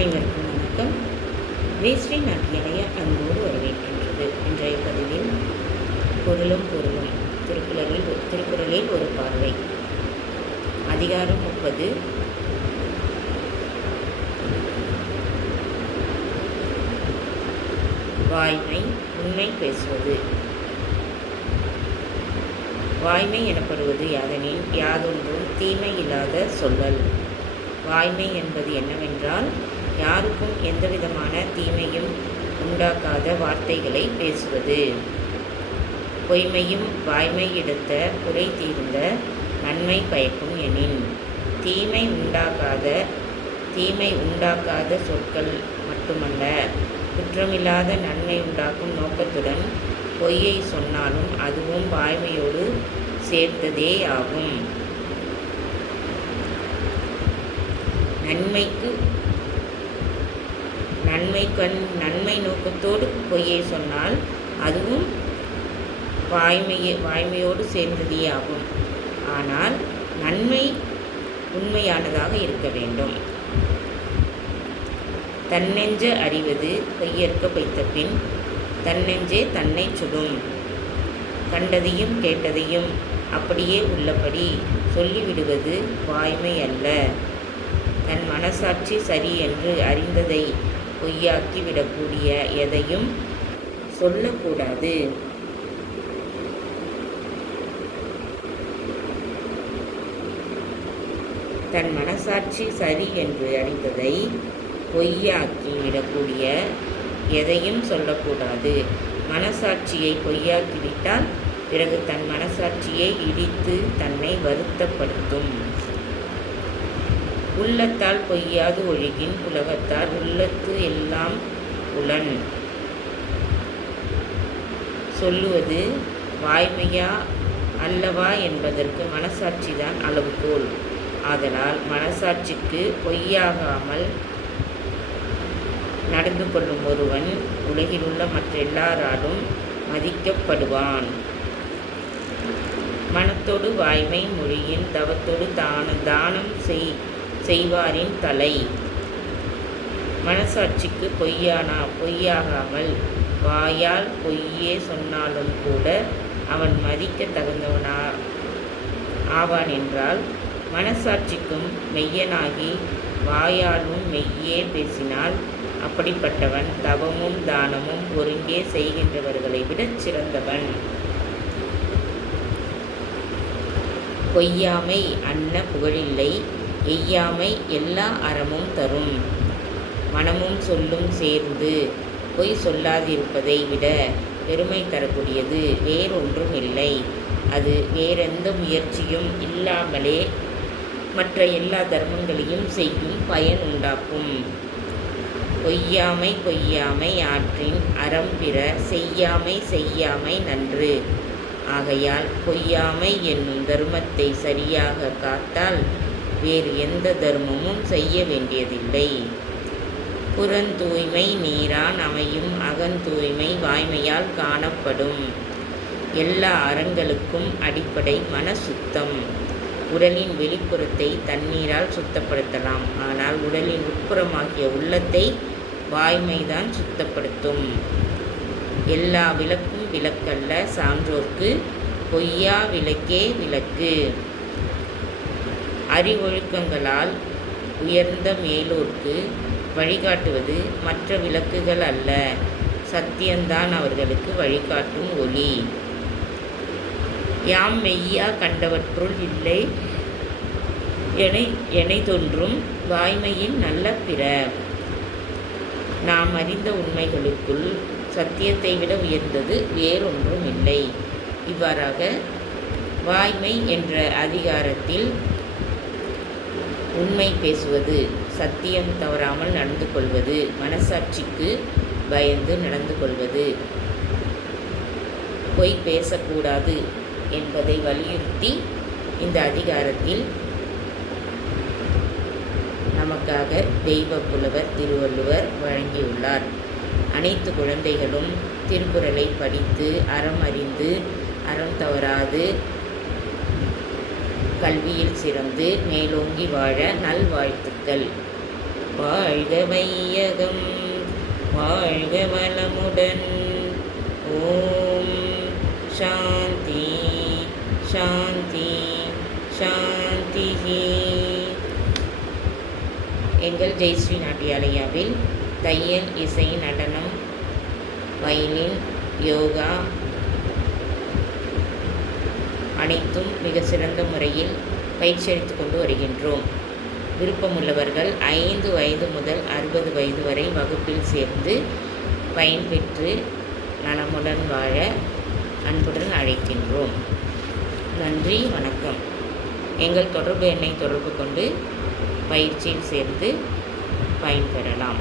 அனைவருக்கும் வணக்கம். வேஸ்ரீ நாட்டியலைய அன்போடு வரவேற்கின்றது. இன்றைய பதிவில் பொருளும் திருக்குறளில் ஒரு பார்வை. அதிகாரம் 30. வாய்மை, உண்மை பேசுவது. வாய்மை எனப்படுவது யாதெனில் யாதொன்றும் தீமை இல்லாத சொல்லல். வாய்மை என்பது என்னவென்றால், யாருக்கும் எந்தவிதமான தீமையும் உண்டாக்காத வார்த்தைகளை பேசுவது. பொய்மையும் வாய்மை எடுத்த குறை தீர்ந்த நன்மை பயக்கும் எனின். தீமை உண்டாக்காத சொற்கள் மட்டுமல்ல, குற்றமில்லாத நன்மை உண்டாக்கும் நோக்கத்துடன் பொய்யை சொன்னாலும் அதுவும் வாய்மையோடு சேர்த்ததே ஆகும். நன்மை நோக்கத்தோடு பொய்யை சொன்னால் அதுவும் வாய்மையோடு சேர்ந்ததே ஆகும். ஆனால் நன்மை உண்மையானதாக இருக்க வேண்டும். தன்னெஞ்ச அறிவது பொய்யற்க வைத்த பின் தன்னெஞ்சே தன்னை சுடும். கண்டதையும் கேட்டதையும் அப்படியே உள்ளபடி சொல்லிவிடுவது வாய்மை அல்ல. தன் மனசாட்சி சரி என்று அறிந்ததை பொய்யாக்கி விடக்கூடிய எதையும் சொல்லக்கூடாது. தன் மனசாட்சி சரி என்று அறிந்ததை பொய்யாக்கி விடக்கூடிய எதையும் சொல்லக்கூடாது. மனசாட்சியை பொய்யாக்கிவிட்டால் பிறகு தன் மனசாட்சியை இடித்து தன்னை வருத்தப்படுத்தும். உள்ளத்தால் பொய்யாது ஒழுகின் உலகத்தார் உள்ளத்து எல்லாம் புலன். சொல்லுவது வாய்மையா அல்லவா என்பதற்கு மனசாட்சிதான் அளவுகோல். ஆதலால் மனசாட்சிக்கு பொய்யாகாமல் நடந்து கொள்ளும் ஒருவன் உலகிலுள்ள மற்றெல்லாராலும் மதிக்கப்படுவான். மனத்தோடு வாய்மை மொழியின் தவத்தோடு தானம் செய்வாரின் தலை. மனசாட்சிக்கு பொய்யாகாமல் வாயால் பொய்யே சொன்னாலும் கூட அவன் மதிக்க தகுந்தவனா ஆவான் என்றால், மனசாட்சிக்கும் மெய்யனாகி வாயாலும் மெய்யே பேசினால் அப்படிப்பட்டவன் தவமும் தானமும் ஒருங்கே செய்கின்றவர்களை விடச் சிறந்தவன். பொய்யாமை அன்ன புகழில்லை, எய்யாமை எல்லா அறமும் தரும். மனமும் சொல்லும் சேர்ந்து பொய் சொல்லாதிருப்பதை விட பெருமை தரக்கூடியது வேறொன்றும் இல்லை. அது வேறெந்த முயற்சியும் இல்லாமலே மற்ற எல்லா தர்மங்களையும் செய்யும் பயன் உண்டாக்கும். பொய்யாமை ஆற்றின் அறம் பிற செய்யாமை நன்று. ஆகையால் பொய்யாமை என்னும் தர்மத்தை சரியாக காத்தால் வேறு எந்த தர்மமும் செய்ய வேண்டியதில்லை. புறந்தூய்மை நீரான் அமையும் அகந்தூய்மை வாய்மையால் காணப்படும். எல்லா அறங்களுக்கும் அடிப்படை மன சுத்தம். உடலின் வெளிப்புறத்தை தண்ணீரால் சுத்தப்படுத்தலாம், ஆனால் உடலின் உட்புறமாகிய உள்ளத்தை வாய்மைதான் சுத்தப்படுத்தும். எல்லா விளக்கும் விளக்கல்ல, சான்றோர்க்கு பொய்யா விளக்கே விளக்கு. அறிவொழுக்கங்களால் உயர்ந்த மேலோர்க்கு வழிகாட்டுவது மற்ற விளக்குகள் அல்ல, சத்தியந்தான் அவர்களுக்கு வழிகாட்டும் ஒளி. யாம் மெய்யா கண்டவற்றுள் இல்லை எனை தோன்றும் வாய்மையின் நல்ல பிற. நாம் அறிந்த உண்மைகளுக்குள் சத்தியத்தை விட உயர்ந்தது வேறொன்றும் இல்லை. இவ்வாறாக வாய்மை என்ற அதிகாரத்தில் உண்மை பேசுவது, சத்தியம் தவறாமல் நடந்து கொள்வது, மனசாட்சிக்கு பயந்து நடந்து கொள்வது, பொய் பேசக்கூடாது என்பதை வலியுறுத்தி இந்த அதிகாரத்தில் நமக்காக தெய்வ புலவர் திருவள்ளுவர் வழங்கியுள்ளார். அனைத்து குழந்தைகளும் திருக்குறளை படித்து அறம் அறிந்து அறம் தவறாது கல்வியில் சிறந்து மேலோங்கி வாழ நல்வாழ்த்துக்கள். வாழ்க வையகம் வாழ்க வளமுடன். ஓம் சாந்தி சாந்தி சாந்தி. எங்கள் ஜெயஸ்ரீ நாட்டியாலயாவில் தையல், இசை, நடனம், வயலின், யோகா அனைத்தும் மிக சிறந்த முறையில் பயிற்சி அளித்து கொண்டு வருகின்றோம். விருப்பமுள்ளவர்கள் 5 வயது முதல் 60 வயது வரை வகுப்பில் சேர்ந்து பயன்பெற்று நலமுடன் வாழ அன்புடன் அழைக்கின்றோம். நன்றி, வணக்கம். எங்கள் தொடர்பு எண்ணை தொடர்பு கொண்டு பயிற்சியில் சேர்ந்து பயன்பெறலாம்.